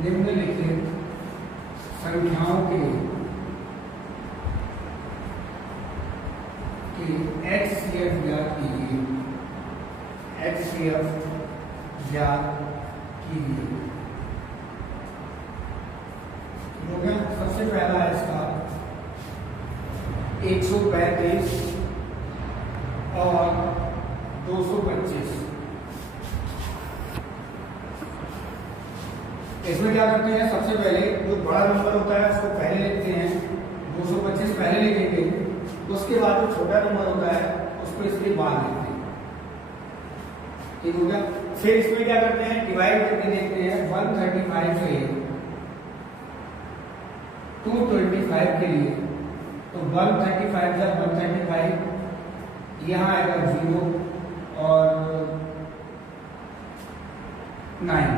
निम्नलिखित संख्याओं के HCF ज्ञात कीजिए। HCF ज्ञात कीजिए। हो गया। सबसे पहला है इसका 135 और 225। इसमें क्या करते हैं, सबसे पहले जो बड़ा नंबर होता है उसको पहले लिखते हैं, 225 पहले लिखेंगे, उसके बाद जो छोटा नंबर होता है उसको इसके बाद लिखते हैं। ठीक हो गया। फिर इसमें क्या करते हैं, डिवाइड करके देखते हैं। 135 से 225 के लिए, तो 135 जब 135 यहाँ आएगा 0 और 9।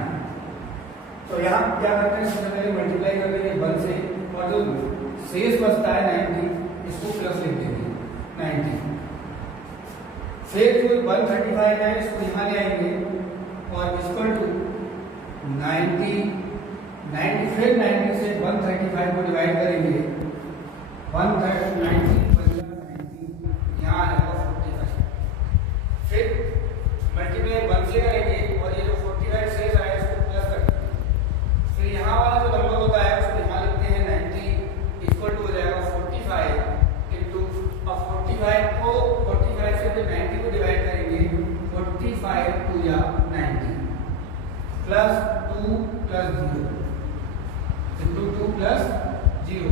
तो यहाँ क्या करते हैं, सबसे पहले मल्टीप्लाई कर देंगे 1 से, और जो शेष बचता है 90 इसको प्लस लिख देंगे 90। फिर जो 135 है इसको यहाँ ले आएंगे और इक्वल टू 90 फिर 90 से 135 को डिवाइड करेंगे। 130 90 यहाँ आएगा 45। फिर मल्टीप्लाई 1 से करेंगे और ये जो 45 शेष आया इसको प्लस कर देंगे। फिर यहाँ वाला जो नंबर होता है उसको यहाँ लिखते हैं 90 इक्वल टू हो जाएगा 45 इंटू, अब 45 को 45 से फिर 90 को डिवाइड करेंगे। 45 टू या 90 प्लस 2 प्लस 0 इंटू 2 प्लस 0।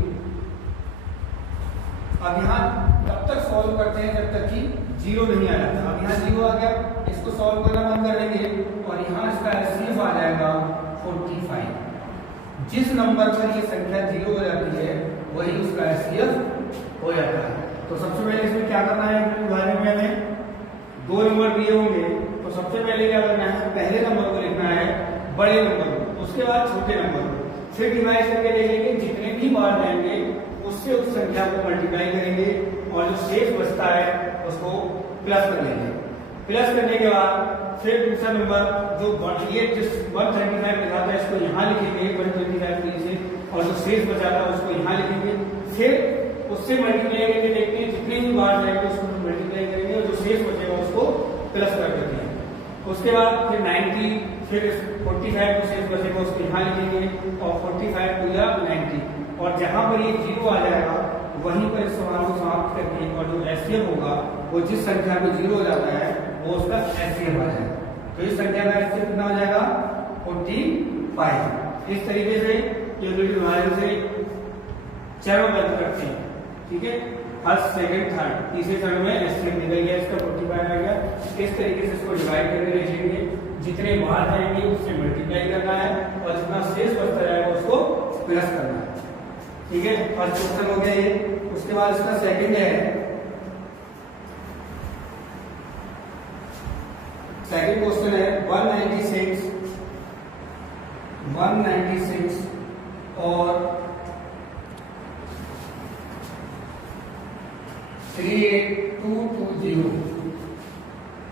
अब यहाँ तब तक सॉल्व करते हैं जब तक कि 0 नहीं आ जाता। अब यहाँ 0 आ गया, इसको सॉल्व करना बंद कर देंगे और यहाँ इसका HCF आ जाएगा 45। जिस नंबर पर ये संख्या 0 हो जाती है वही उसका HCF हो जाता है। तो सबसे पहले इसमें क्या करना है, उदाहरण में हमें 2 नंबर दिए होंगे, तो सबसे पहले क्या करना है, पहले नंबर को लिखना है बड़े नंबर को, उसके बाद छोटे नंबर को, फिर डिवाइड करके देखेंगे जितने भी बार जाएंगे उससे उस संख्या को मल्टीप्लाई करेंगे और जो शेष बचता है उसको प्लस कर लेंगे। प्लस करने के बाद फिर दूसरा नंबर जो ये जिस 135 लिखा था इसको यहाँ लिखेंगे 125 के नीचे, और जो शेष बचा था उसको यहाँ लिखेंगे। फिर उससे मल्टीप्लाई करके देखते हैं जितने भी बार जाएंगे उसको मल्टीप्लाई करेंगे और जो शेष बचेगा उसको प्लस कर देते हैं। उसके बाद फिर 90, फिर 45 जो शेष बचेगा उसको यहाँ लिखेंगे और 45 टू या 90, और जहां पर ये 0 आ जाएगा वहीं पर इस सवाल को समाप्त करके और जो HCF होगा वो जिस संख्या पे 0 हो जाता है वो उसका HCF आ जाएगा। तो इस संख्या का HCF कितना हो जाएगा 45। इस तरीके से ये वीडियो हमारे से चरणबद्ध करते हैं। ठीक है, फर्स्ट सेकंड थर्ड, तीसरे चरण में HCF निकल गया, इसका 45 आ गया। इस तरीके से इसको डिवाइड करके लिखेंगे, जितने बाहर जाएंगे उससे मल्टीप्लाई करना है और जितना शेष बचता जाएगा उसको प्लस करना है। ठीक है, फर्स्ट क्वेश्चन हो गया ये। उसके बाद इसका सेकंड है, सेकंड क्वेश्चन है 196 और 38220।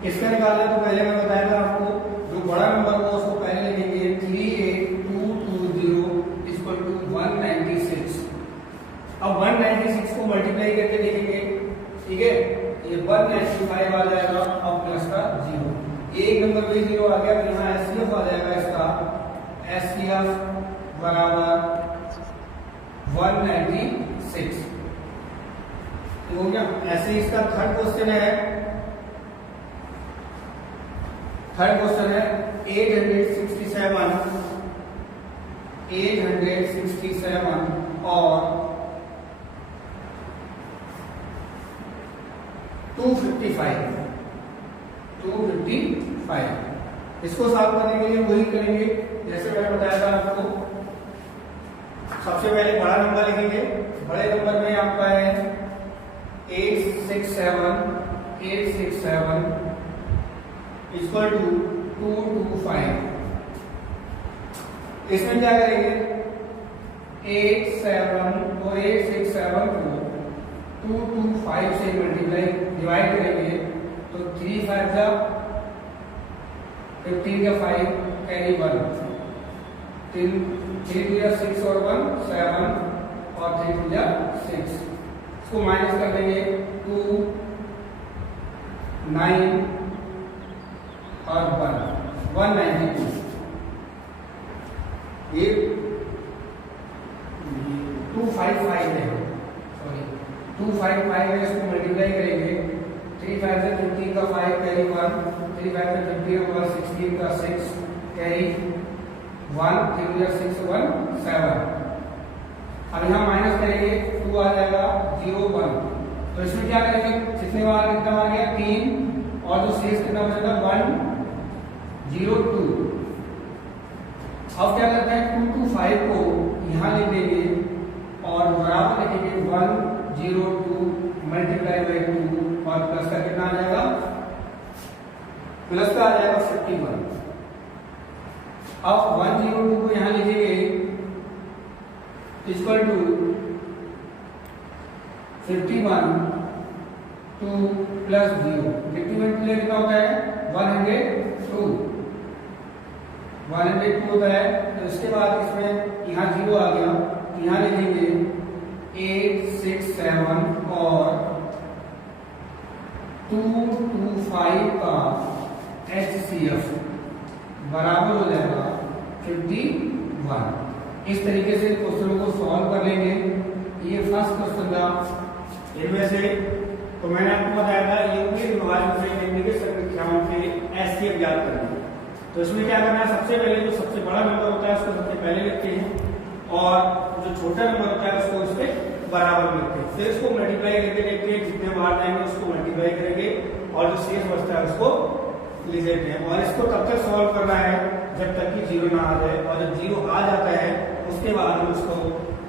इसका निकालना तो पहले मैं बताया था आपको, जो बड़ा नंबर होगा उसको पहले लिखेंगे 38220 इक्वल टू 196। अब 196 को मल्टीप्लाई करके देखेंगे। ठीक है, ये 195 आ जाएगा और प्लस का 0, एक नंबर पे 0 आ गया, तो यहाँ HCF आ जाएगा इसका HCF बराबर 196। हो गया। ऐसे ही इसका थर्ड क्वेश्चन है, थर्ड क्वेश्चन है 867 और 255। इसको सॉल्व करने के लिए वही करेंगे जैसे मैंने बताया था आपको। सबसे पहले बड़ा नंबर लिखेंगे, बड़े नंबर में आपका है 867 इक्वल टू 225। इसमें क्या करेंगे, 867 को 225 से मल्टीप्लाई डिवाइड करेंगे, तो 3 5 जा 15 का 5 कैरी 1, 3 टू या 6 और 1 7 और 3 टू या 6, इसको माइनस कर देंगे 2 9 और 192। ये 255 है, सॉरी 255 है, इसको मल्टीप्लाई करेंगे 3 5 से 15 का 5 कैरी 1, 3 5 से 15 का 16 का 6 कैरी 1, 3 या 6 1 7। अब यहाँ माइनस करेंगे 2 आ जाएगा 0 1, तो इसमें क्या करेंगे, कितने बार कितना आ गया 3 और जो शेष कितना बचेगा 1 0 2। अब क्या करते हैं 2 to 5 को यहाँ लिख देंगे और बराबर लिखेंगे 1 0 2 मल्टीप्लाई बाई 2 और प्लस का कितना आ जाएगा, प्लस का आ जाएगा 51। अब 102 को यहाँ लिखेंगे इक्वल टू 51 2 प्लस 0, 51 के लिए कितना होता है 102 होता है। तो इसके बाद इसमें यहाँ 0 आ गया, तो यहाँ लिखेंगे 8 6 7 और 2 2 5 का HCF बराबर हो जाएगा 51। इस तरीके से क्वेश्चन को सॉल्व कर लेंगे। ये फर्स्ट क्वेश्चन था इनमें से, तो मैंने आपको बताया था यूपी विभाजन से निम्नलिखित संख्याओं के HCF ज्ञात करना। तो इसमें क्या करना है, सबसे पहले जो सबसे बड़ा नंबर होता है उसको सबसे पहले लिखते हैं और जो छोटा नंबर होता है उसको उसके बराबर लिखते हैं, फिर इसको मल्टीप्लाई करके देखते हैं, जितने बार जाएंगे उसको मल्टीप्लाई करेंगे और जो शेष बचता है उसको लिख देते हैं। और इसको तब तक सॉल्व करना है जब तक कि 0 ना आ जाए, और जब 0 आ जाता है उसके बाद हम उसको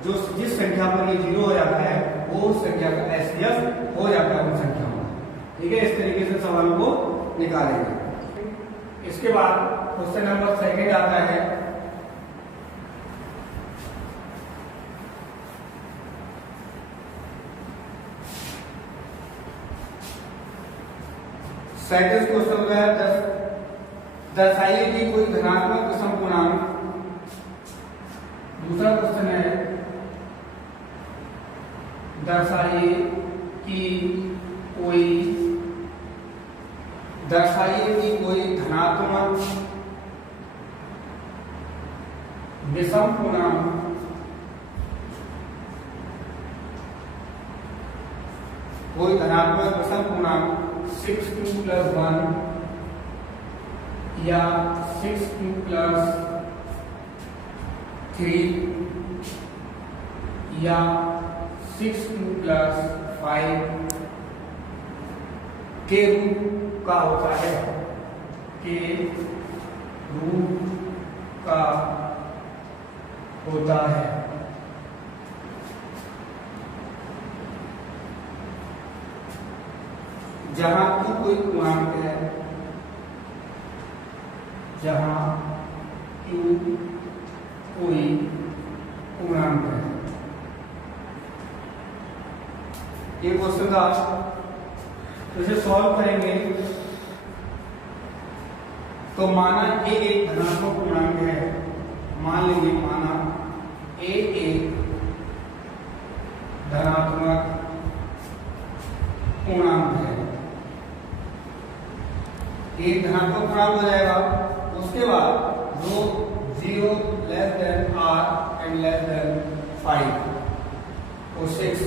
जो जिस संख्या पर ये 0 हो जाता है वो उस संख्या का HCF हो जाता है उन संख्याओं का। ठीक है, इस तरीके से सवालों को निकालेंगे। इसके बाद क्वेश्चन नंबर 2 आता है, सेकंड क्वेश्चन है दर्शाइए कि कोई धनात्मक विषम पूर्णांक। दूसरा क्वेश्चन है दर्शाइए कि कोई धनात्मक विषम पूर्णांक 6q + 1 या 6q + 3 या 6q + 5 के रूप का होता है, के रूप का होता है। जहां q कोई पूर्णांक है, जहां q कोई पूर्णांक है। ये क्वेश्चन था, तो इसे सॉल्व करेंगे। तो माना a एक धनात्मक पूर्णांक है, मान लीजिए माना a एक धनात्मक पूर्णांक है, एक धनात्मक पूर्णांक हो जाएगा। उसके बाद जो 0 less than r and less than 5 और 6,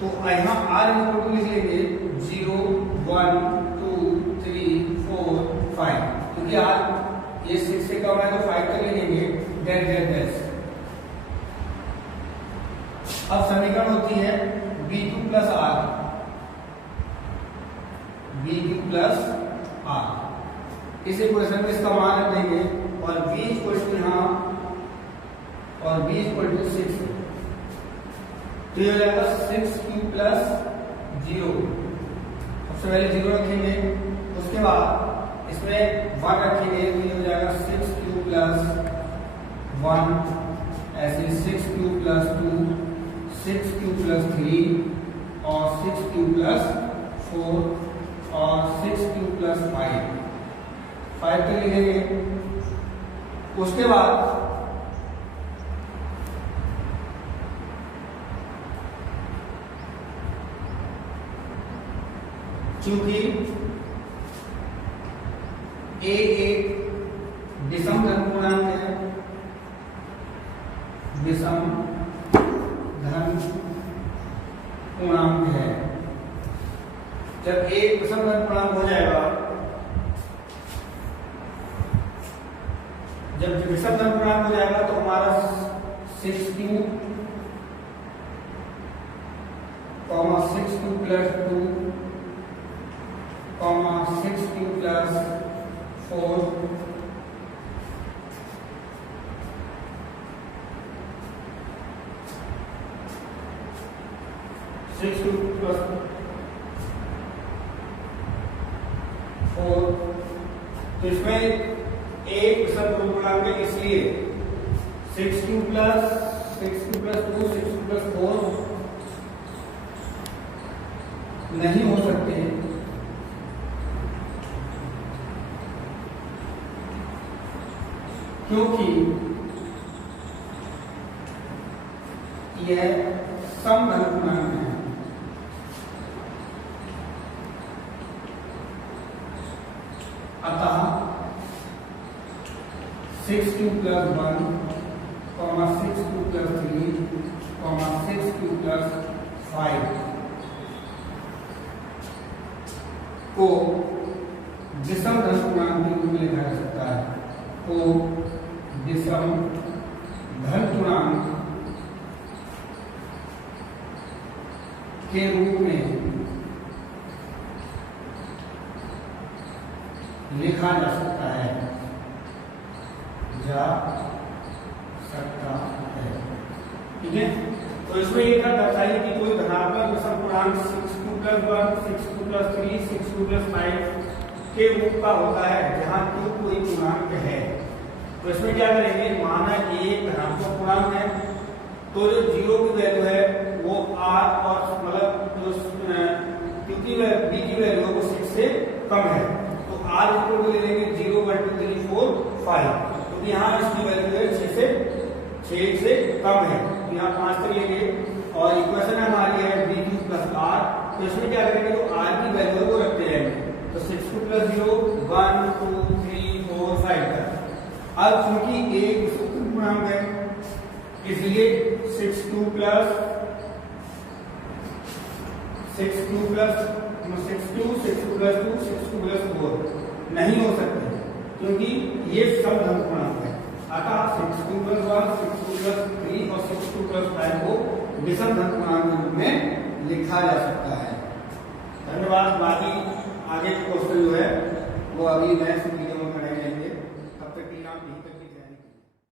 तो यहाँ r इक्वल टू लिख लेंगे 0 1 2 3 4 5, क्योंकि r ये 6 से कम है तो 5 तक लिखेंगे डेश। अब समीकरण होती है b2 + r, b2 + r। इस इक्वेशन में इसका मान रख देंगे और b = यहाँ और b = 6, तो ये हो जाएगा 6q + 0। सबसे पहले 0 रखेंगे, उसके बाद इसमें 1 रखेंगे, तो ये हो जाएगा 6q + 1, ऐसे 6q + 2, 6q + 3 और 6q + 4 और 6q + 5। 5 तक लिखेंगे। उसके बाद चूंकि a एक विषम धन पूर्णांक है, विषम धन पूर्णांक है, जब a विषम धन पूर्णांक हो जाएगा, जब विषम धन पूर्णांक हो जाएगा तो हमारा 6q, 6q plus 2, 6q plus 4, 6q plus 4, तो इसमें एक विषम धन पूर्णांक है, इसलिए 6q प्लस 2, 6q प्लस 4 नहीं हो सकते, क्योंकि यह समधन पूर्णांक है। अतः 6q plus 1, 6q plus 3, 6q plus 5 को विषम धन पूर्णांक के रूप में लिखा जा सकता है, को विषम धन पूर्णांक के रूप में लिखा जा सकता है, ठीक है। तो इसमें एक बात दर्शाइए कि कोई धनात्मक विषम पूर्णांक 6q plus 1, 6q plus 3, 6q plus 5 के रूप का होता है, जहां q कोई पूर्णांक है। तो इसमें क्या करेंगे, माना एक धनात्मक पूर्णांक है, तो जो जीरो की वैल्यू है वो r और मतलब जो क्योंकि b की वैल्यू है वो 6 से कम है, तो r इक्वल टू ले लेंगे 0, 1, 2, 3, 4, 5, क्योंकि यहाँ इसकी वैल्यू है 6 से कम है, तो यहाँ 5 तक लेंगे। और इक्वेशन हमारी है b³ प्लस r, तो इसमें क्या करेंगे, जो r की वैल्यू है वो रखते जाएंगे, तो 6q प्लस 0, 1, 2, 3, 4, 5 तक। अब चूंकि एक विषम पूर्णांक है, इसलिए 6q प्लस 2, 6q प्लस 4 नहीं हो सकते, क्योंकि ये समधन पूर्णांक है। अतः 6q प्लस 1, 6q प्लस 3 और 6q प्लस 5 को विषम धन पूर्णांक के रूप में लिखा जा सकता है। धन्यवाद। बाकी आगे क्वेश्चन जो है वो अभी नेक्स्ट